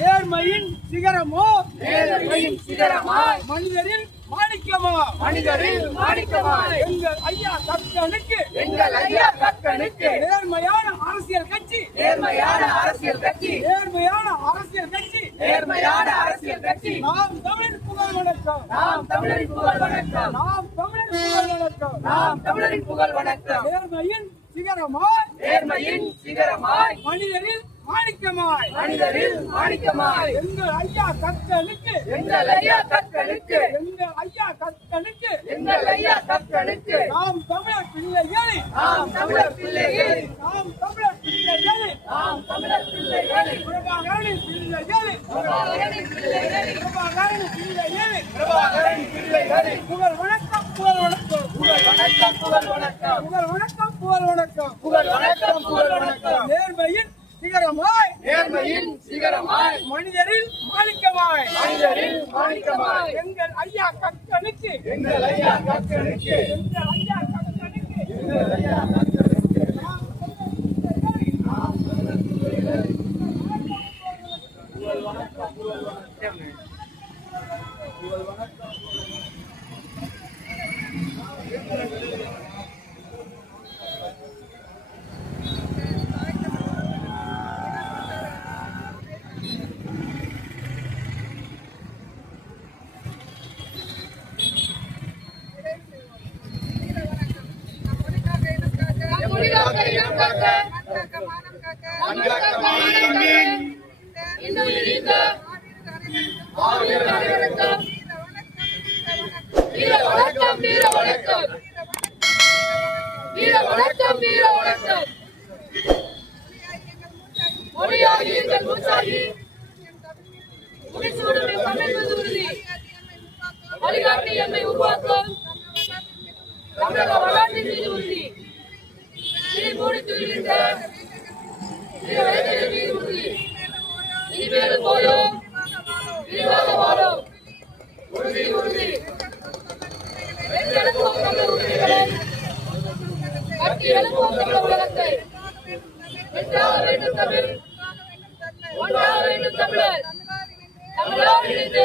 நேர்மையின் சிகரமோ? நேர்மையின் மனிதரில் மாணிக்கமோ? மனிதரில் மாணிக்கமாய் எங்கள் ஐயா கற்கனுக்கு எங்கள் ஐயா கற்கனுக்கு நேர்மையான அரசியல் கட்சி. நேர்மையான அரசியல் கட்சி. நேர்மையான அரசியல் கட்சி. நேர்மையான அரசியல் கட்சி. நாம் தமிழர் புகழ் வணக்கம். நாம் தமிழரின் புகழ் வணக்கம். நாம் தமிழர் புகழ் வணக்கம். நாம் தமிழரின் புகழ் வணக்கம். நேர்மையின் சிகரமாய். நேர்மையின் சிகரமாய். மனிதரில் மாணிக்கமாய். மனிதரில் மாணிக்கமாய். எங்கள் ஐயா கற்கனுக்கு எங்கள் ஐயா கற்கனுக்கு எங்கள் ஐயா கற்கனுக்கு எங்கள் ஐயா கற்கனுக்கு நாம் தமிழர் பிள்ளைகளை. நாம் தமிழர் பிள்ளைகள். நாம் தமிழர் பிள்ளைகளை. நாம் தமிழர் பிள்ளைகள். பிரபாகரனின் பிள்ளைகளை. பிரபாகரனின் பிள்ளைகள். பிரபாகரனின் பிள்ளைகளை. பிரபாகரனின் பிள்ளைகள். புகழ் வணக்கம் புகழ் புகழ் வணக்கம். புகழ் வணக்கம் புகழ் வணக்கம். புகழ் வணக்கம் புகழ் வணக்கம். நேர்மையின் சிகரமாய். நேர்மையின் சிகரமாய். மனிதரில் மாணிக்கமாய். மனிதரில் மாணிக்கமாய். எங்கள் ஐயா கற்கனுக்கு எங்கள் ஐயா கற்கனுக்கு எங்கள் ஐயா எங்கள் வழிகாட்டி எம்மை உருவாக்கும் தமிழக வரலாற்றின் மீது தமிழ் ஒன்றாக வேண்டும் தமிழர். தமிழாக இணைந்து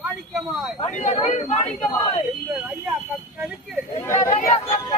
மாணிக்கமாய் மனிதருள் மாணிக்கமாய் எங்கள் ஐயா கற்கனுக்கு எங்கள் ஐயா கற்கனுக்கு